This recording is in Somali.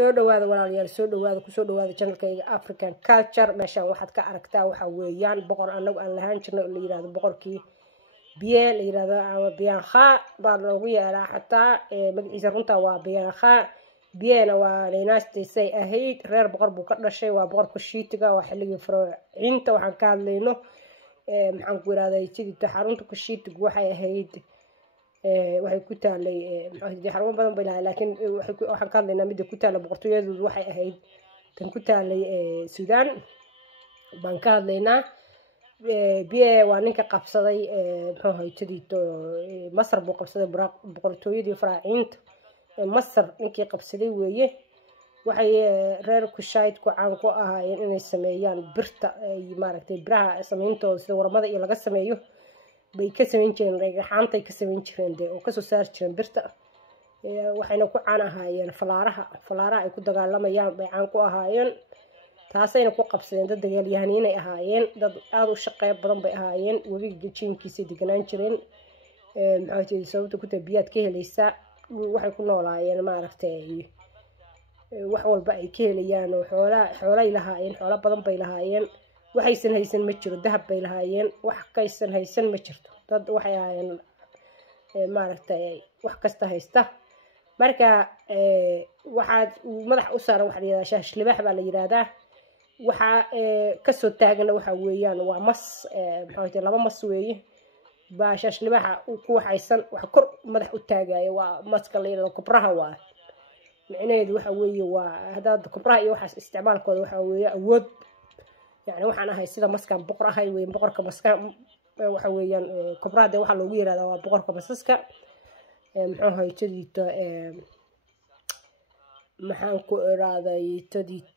soo dhawaada walaalayaal soo dhawaada ku soo dhawaada channelkayga African Culture meeshaan waxaad ka aragtaa waxa weeyaan boqor anagu aan lahaan jirnay oo la yiraahdo boqorkii biye la yiraahdo ama biyankha baa loogu yeeraa xataa magaciisa runta waa biyankha biyana waa leenaastisay ahayd reer boqor buu ka dhashay waa boqorka shiitiga waa xilligii faroocinta waxaan ka hadlayno maxaan ku yiraahday sidii xarunta ku shiitigu waxay ahayd waxay ku taalay xarumo badan bay lahayd laakiin waxaan ka hadlaynaa mid ku taala boqortooyadu waxay ahayd tan ku taalay Suudaan baan ka hadlaynaa biye waa ninka qabsaday muxuu ahayd tidito Masar buu qabsaday boqortooyadii faraacinta Masar ninkii qabsaday weeye waxay reer Kushayd ku caan ku ahaayeen inay sameeyaan birta ay maaragtay biraha sameeyntooda sida warmada iyo laga sameeyo bay ka sameyn jireen dhagaxaantay ka sameyn jireen oo ka soo saar jireen birta waxayna ku caan ahaayeen falaaraha ay ku dagaalamayaan bay caan ku ahaayeen taasayna ku qabsadeen dad dagaalyahaniin ay ahaayeen dad aad u shaqeey badan bay ahaayeen webiga jiinkiisa deganaan jireen maxaa jeedin sababta ku tabiyaad ka helaysa waxay ku noolaayeen maaragtay wax walba ay ka helayaan oo xoolay lahaayeen xoolo badan bay lahaayeen waxaysan haysan ma jiro dahab bay lahaayeen wax kaysan haysan ma jirto dad waxay ahaayeen maaragtay wax kasta haysta marka waxaad madax u saaran waxa la yiraahdaa shaash libax baa la yiraahdaa waxa ka soo taagna waxa weeyaan waa mas maxaa laba mas weeye baa shaash libaxa ku waxaysan wax kor madax u taagayo waa maska la yiraahdo kubraha waa micnaheedu waxa weeye waa hadaad kubraha iyo waxaas isticmaalkooda waxa weeye awood يعني waxaan ahay sida maskan boqor ahay weyn boqorka maskan waxa weeyaan kubraada waxa loogu yeeradaa waa boqorka masaska muxuu ahay tidito maxaan ku iraaday tidito